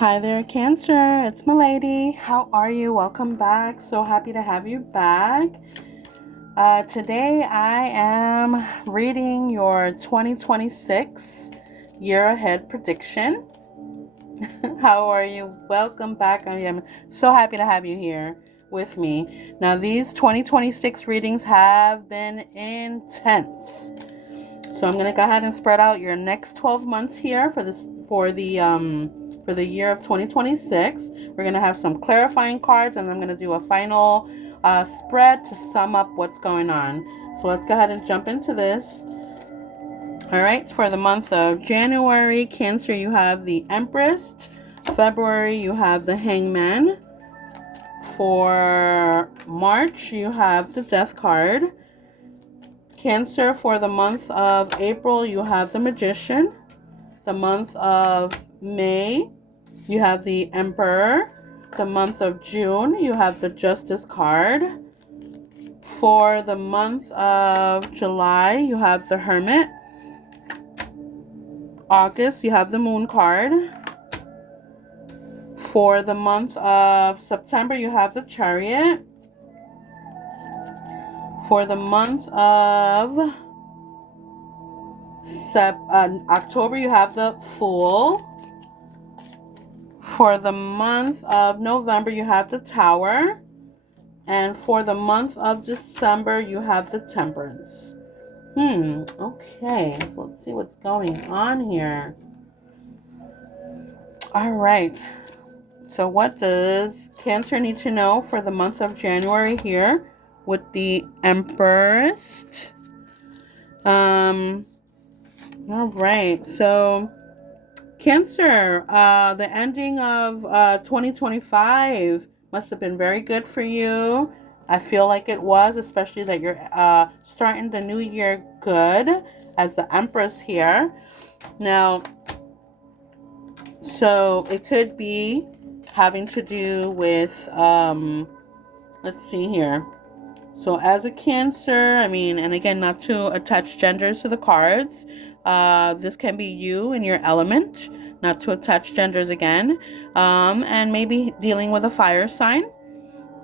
Hi there, Cancer. It's Milady. How are you? Welcome back. So happy to have you back. Today I am reading your 2026 year ahead prediction. How are you? Welcome back. I am so happy to have you here with me. Now, these 2026 readings have been intense. So I'm gonna go ahead and spread out your next 12 months here for the year of 2026. We're gonna have some clarifying cards, and I'm gonna do a final spread to sum up what's going on. So let's go ahead and jump into this. All right, for the month of January, Cancer, you have the Empress. February, you have the Hangman. For March, you have the Death card. Cancer, for the month of April, you have the Magician. The month of May, you have the Emperor. The month of June, you have the Justice card. For the month of July, you have the Hermit. August, you have the Moon card. For the month of September, you have the Chariot. For the month of October, you have the Fool. For the month of November, you have the Tower. And for the month of December, you have the Temperance. Okay, so let's see what's going on here. All right. So what does Cancer need to know for the month of January here with the Empress? All right. So Cancer, the ending of 2025 must have been very good for you. I feel like it was, especially that you're starting the new year good as the Empress here. Now, so it could be having to do with, let's see here. So as a Cancer, I mean, and again, not to attach genders to the cards, this can be you in your element, not to attach genders again, and maybe dealing with a fire sign,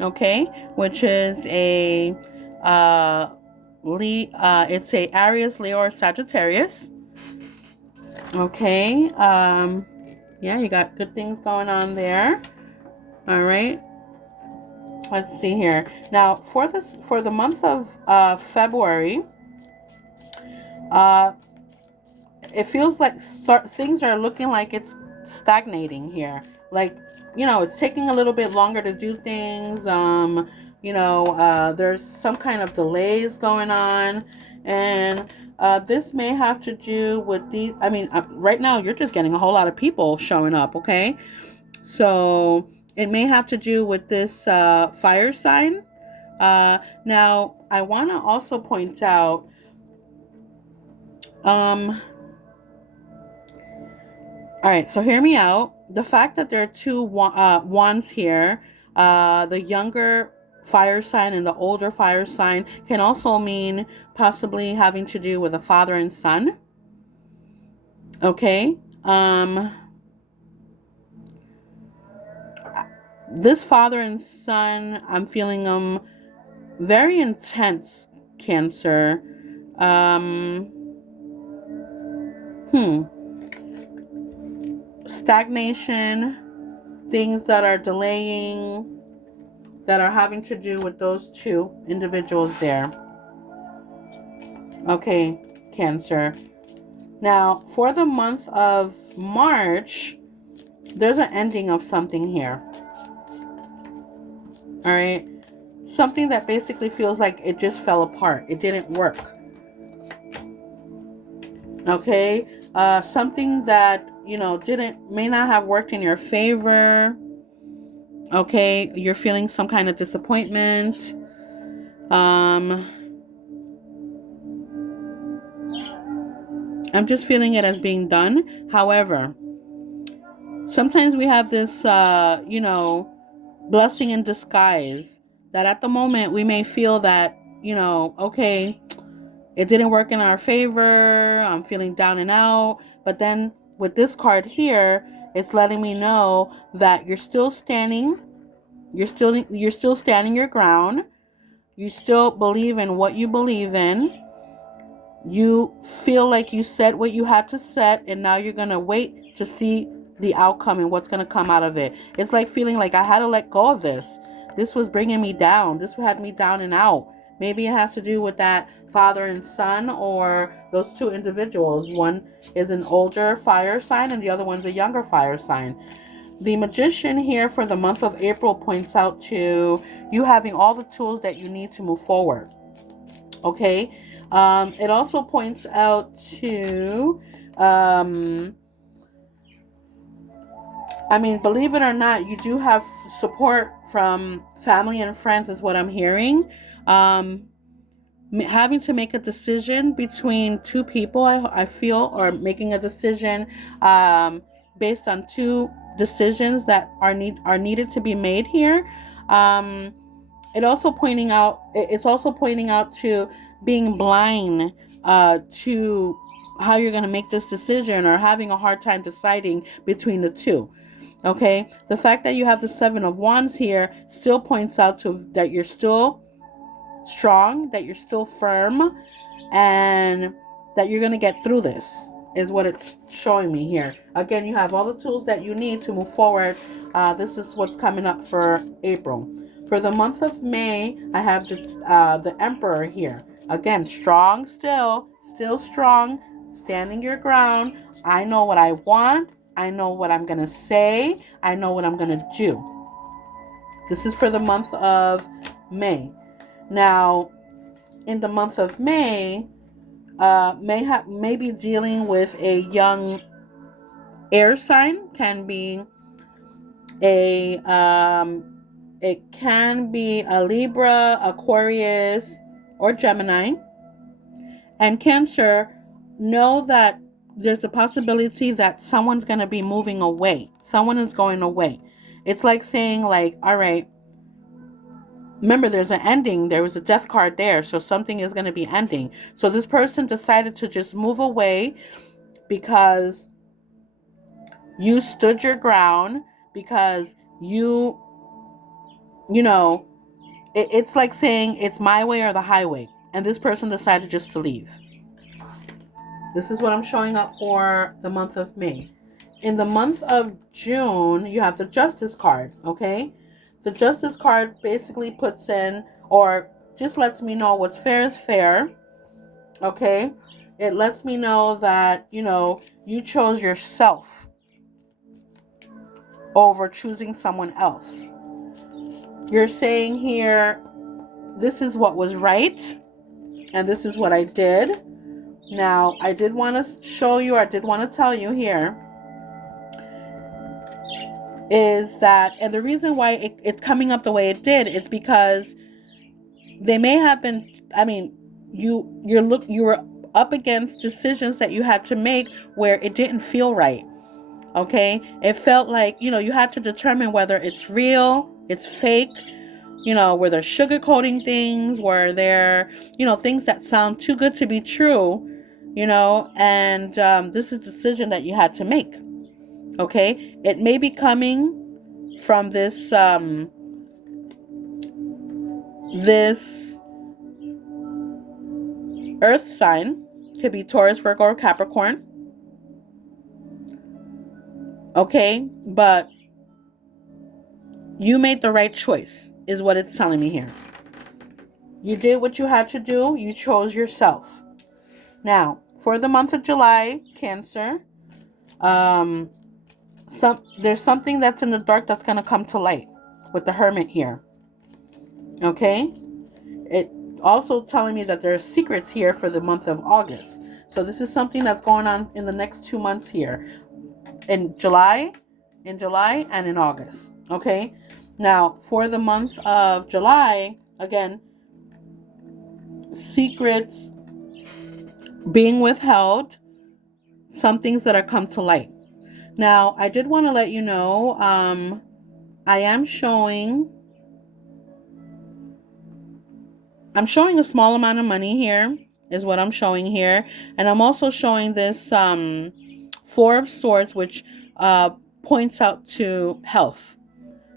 okay, which is it's a Aries, Leo, or Sagittarius, okay. Yeah, you got good things going on there. All right. Let's see here. Now, for the month of February, it feels like things are looking like it's stagnating here. Like, it's taking a little bit longer to do things. There's some kind of delays going on, and this may have to do with these. I mean, right now you're just getting a whole lot of people showing up. Okay, so it may have to do with this fire sign. Now, I want to also point out, all right, so hear me out. The fact that there are two wands here, the younger fire sign and the older fire sign, can also mean possibly having to do with a father and son. Okay. This father and son, I'm feeling them very intense, Cancer. Um, Stagnation, things that are delaying, that are having to do with those two individuals there. Okay, Cancer. Now, for the month of March, there's an ending of something here. All right. Something that basically feels like it just fell apart. It didn't work. Okay. Something that, may not have worked in your favor. Okay. You're feeling some kind of disappointment. I'm just feeling it as being done. However, sometimes we have this, blessing in disguise, that at the moment we may feel that, okay, it didn't work in our favor. I'm feeling down and out. But then with this card here, It's letting me know that you're still standing. You're still standing your ground. You still believe in what you believe in. You feel like you said what you had to set, and now you're going to wait to see the outcome and what's going to come out of it. It's like feeling like I had to let go of this. This was bringing me down. This had me down and out. Maybe it has to do with that father and son, or those two individuals. One is an older fire sign and the other one's a younger fire sign. The Magician here for the month of April points out to you having all the tools that you need to move forward. Okay. It also points out to, believe it or not, you do have support from family and friends, is what I'm hearing. Having to make a decision between two people, I feel, or making a decision based on two decisions that are needed to be made here. It's also pointing out to being blind to how you're going to make this decision, or having a hard time deciding between the two. Okay, the fact that you have the Seven of Wands here still points out to that you're still strong, that you're still firm, and that you're going to get through this, is what it's showing me here. Again, you have all the tools that you need to move forward. This is what's coming up for April. For the month of May, I have the Emperor here. Again, strong, still strong, standing your ground. I know what I want. I know what I'm going to say. I know what I'm going to do. This is for the month of May. Now, in the month of May, may be dealing with a young air sign. Can be it can be a Libra, Aquarius, or Gemini. And Cancer, know that there's a possibility that someone's going to be moving away. Someone is going away. It's like saying, like, all right, remember, there's an ending. There was a death card there. So something is going to be ending. So this person decided to just move away because you stood your ground, because it's like saying it's my way or the highway. And this person decided just to leave. This is what I'm showing up for the month of May. In the month of June, you have the Justice card, okay? The Justice card basically puts in, or just lets me know what's fair is fair, okay? It lets me know that, you chose yourself over choosing someone else. You're saying here, this is what was right, and this is what I did. Now, I did want to show you, I did want to tell you here, is that, and the reason why it's coming up the way it did is because they may have been, you were up against decisions that you had to make where it didn't feel right. Okay? It felt like, you had to determine whether it's real, it's fake, where they're sugarcoating things, where they're, things that sound too good to be true, and this is a decision that you had to make. Okay? It may be coming from this earth sign. Could be Taurus, Virgo, or Capricorn. Okay? But you made the right choice, is what it's telling me here. You did what you had to do. You chose yourself. Now, for the month of July, Cancer, there's something that's in the dark that's going to come to light with the Hermit here. Okay? It also telling me that there are secrets here for the month of August. So this is something that's going on in the next 2 months here. In July, and in August. Okay? Now, for the month of July, again, secrets being withheld, some things that are come to light. Now, I did want to let you know, I'm showing a small amount of money here, is what I'm showing here. And I'm also showing this Four of Swords, which points out to health.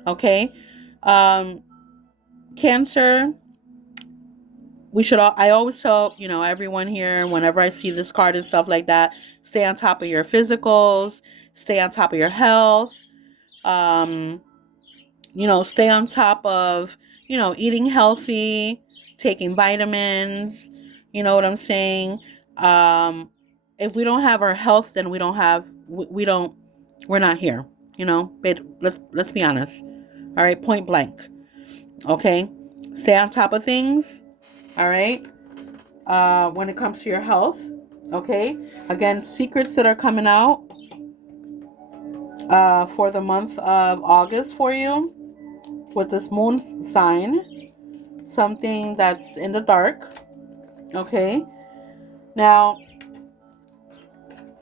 Okay. Cancer, I always tell, everyone here, whenever I see this card and stuff like that, stay on top of your physicals, stay on top of your health, um, stay on top of, eating healthy, taking vitamins, you know what I'm saying? If we don't have our health, then we're not here, but let's be honest. All right. Point blank. Okay. Stay on top of things. All right. When it comes to your health. Okay. Again, secrets that are coming out for the month of August for you with this moon sign. Something that's in the dark. Okay. Now,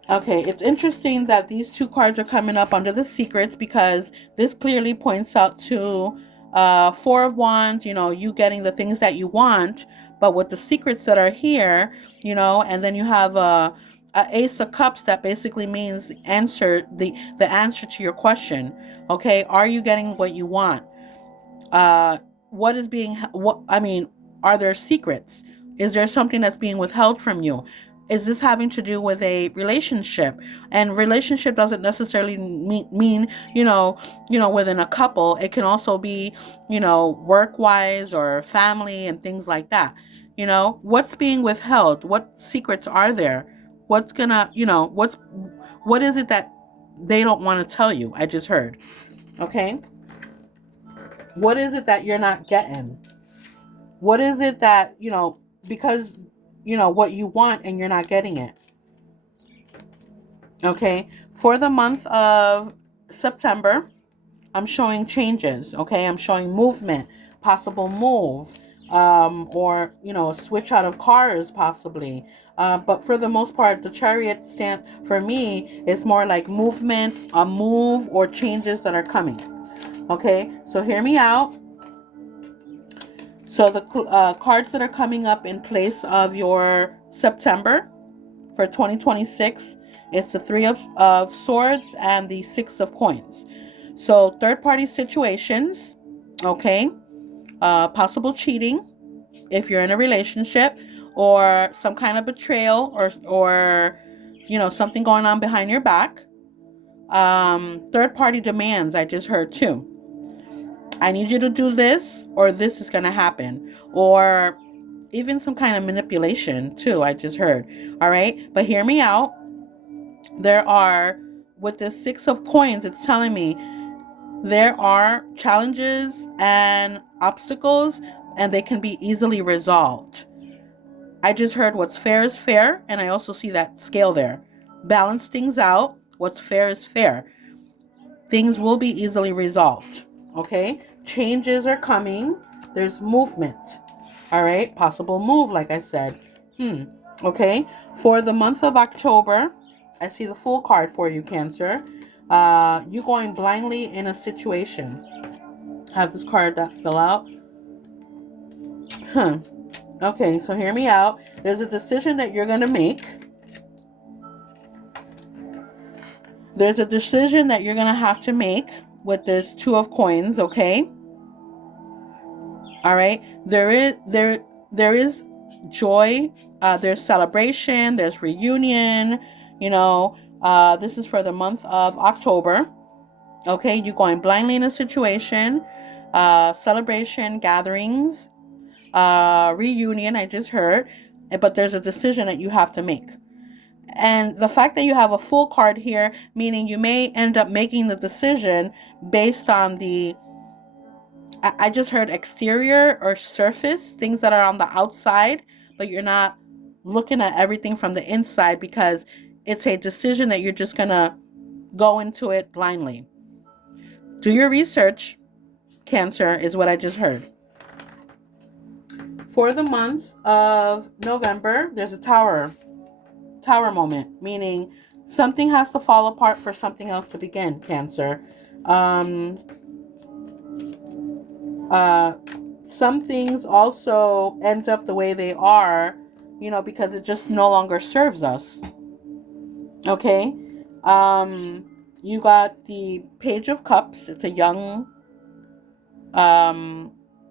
okay, it's interesting that these two cards are coming up under the secrets because this clearly points out to Four of Wands, you getting the things that you want, but with the secrets that are here, and then you have a Ace of Cups that basically means the answer to your question. Okay, are you getting what you want? uh what is being what I mean, are there secrets? Is there something that's being withheld from you? Is this having to do with a relationship? And relationship doesn't necessarily mean within a couple. It can also be work wise or family and things like that. What's being withheld? What secrets are there? What's gonna what is it that they don't want to tell you? I just heard. Okay. What is it that you're not getting? What is it that, because, what you want and you're not getting it? Okay. For the month of September, I'm showing changes. Okay. I'm showing movement, possible move, or, switch out of cars possibly. But for the most part, the Chariot stand for me is more like movement, a move, or changes that are coming. Okay. So hear me out. So the cards that are coming up in place of your September for 2026 is the Three of Swords and the Six of Coins. So third party situations, okay, possible cheating if you're in a relationship, or some kind of betrayal, or something going on behind your back. Third party demands, I just heard too. I need you to do this or this is going to happen. Or even some kind of manipulation too, I just heard. All right. But hear me out. There are, with the Six of Coins, it's telling me there are challenges and obstacles and they can be easily resolved. I just heard what's fair is fair. And I also see that scale there. Balance things out. What's fair is fair. Things will be easily resolved. Okay. Changes are coming. There's movement. All right. Possible move, like I said. Okay. For the month of October, I see the Fool card for you, Cancer. You going blindly in a situation. Have this card that fill out. Okay. So hear me out. There's a decision that you're going to make. There's a decision that you're going to have to make with this Two of Coins, okay? All right. There is joy, there's celebration, there's reunion, this is for the month of October. Okay, you going blindly in a situation, celebration, gatherings, reunion, I just heard, but there's a decision that you have to make. And the fact that you have a Fool card here, meaning you may end up making the decision based on I just heard exterior or surface, things that are on the outside, but you're not looking at everything from the inside because it's a decision that you're just going to go into it blindly. Do your research, Cancer, is what I just heard. For the month of November, there's a tower moment, meaning something has to fall apart for something else to begin, Cancer. Some things also end up the way they are, because it just no longer serves us. Okay. you got the Page of Cups. It's a young,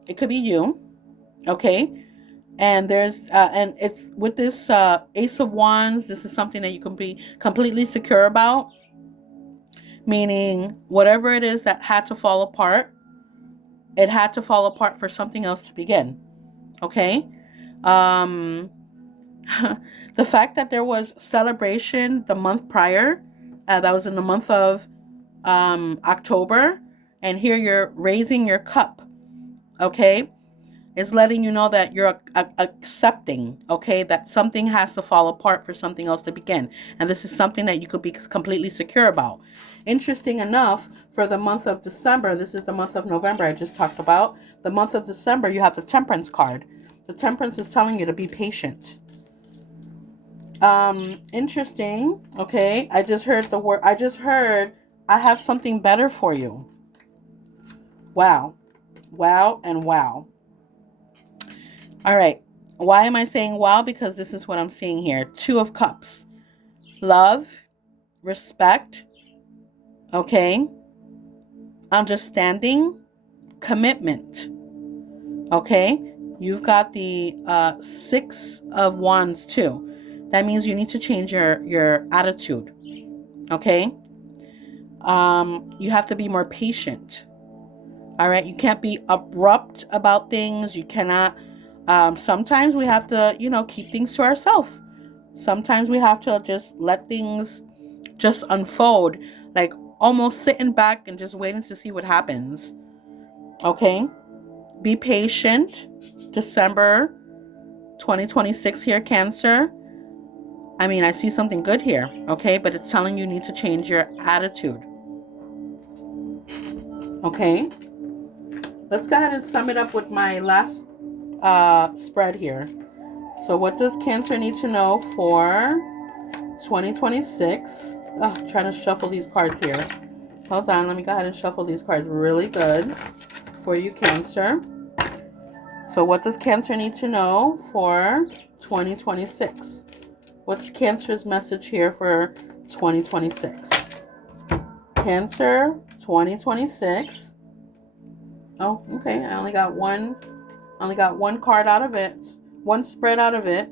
it could be you, okay? And and it's with this Ace of Wands. This is something that you can be completely secure about, meaning whatever it is that had to fall apart, it had to fall apart for something else to begin, okay? Um, the fact that there was celebration the month prior, that was in the month of October, and here you're raising your cup, okay? It's letting you know that you're accepting, okay, that something has to fall apart for something else to begin. And this is something that you could be completely secure about. Interesting enough, for the month of December, this is the month of November I just talked about. The month of December, you have the Temperance card. The Temperance is telling you to be patient. Interesting. Okay, I just heard the word. I have something better for you. Wow. Wow and wow. All right. Why am I saying wow? Because this is what I'm seeing here. Two of Cups. Love, respect, okay? Understanding, commitment, okay? You've got the Six of Wands too. That means you need to change your attitude, okay? You have to be more patient. All right, you can't be abrupt about things. You cannot. Sometimes we have to, keep things to ourselves. Sometimes we have to just let things just unfold, like almost sitting back and just waiting to see what happens. Okay, be patient. December 2026 here, Cancer. I mean, I see something good here, okay, but it's telling you need to change your attitude. Okay, let's go ahead and sum it up with my last spread here. So what does Cancer need to know for 2026? Trying to shuffle these cards here. Hold on, let me go ahead and shuffle these cards really good for you, Cancer. So what does Cancer need to know for 2026? What's Cancer's message here for 2026? Cancer 2026. Oh, okay. I only got one card out of it. One spread out of it.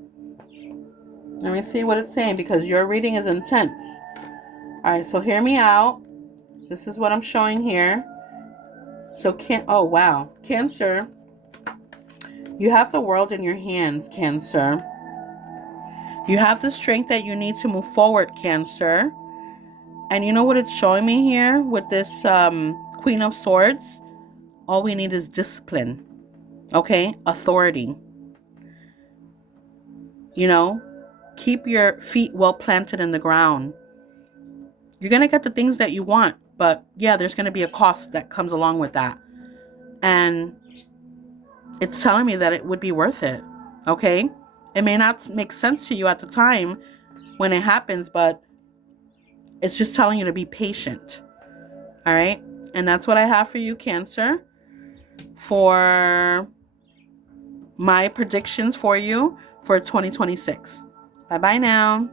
Let me see what it's saying, because your reading is intense. All right, so hear me out. This is what I'm showing here. So oh wow, Cancer, you have the world in your hands, Cancer. You have the strength that you need to move forward, Cancer. And you know what it's showing me here with this Queen of Swords? All we need is discipline, okay? Authority. Keep your feet well planted in the ground. You're going to get the things that you want, but yeah, there's going to be a cost that comes along with that. And it's telling me that it would be worth it, okay? It may not make sense to you at the time when it happens, but it's just telling you to be patient, all right? And that's what I have for you, Cancer, for my predictions for you for 2026. Bye-bye now.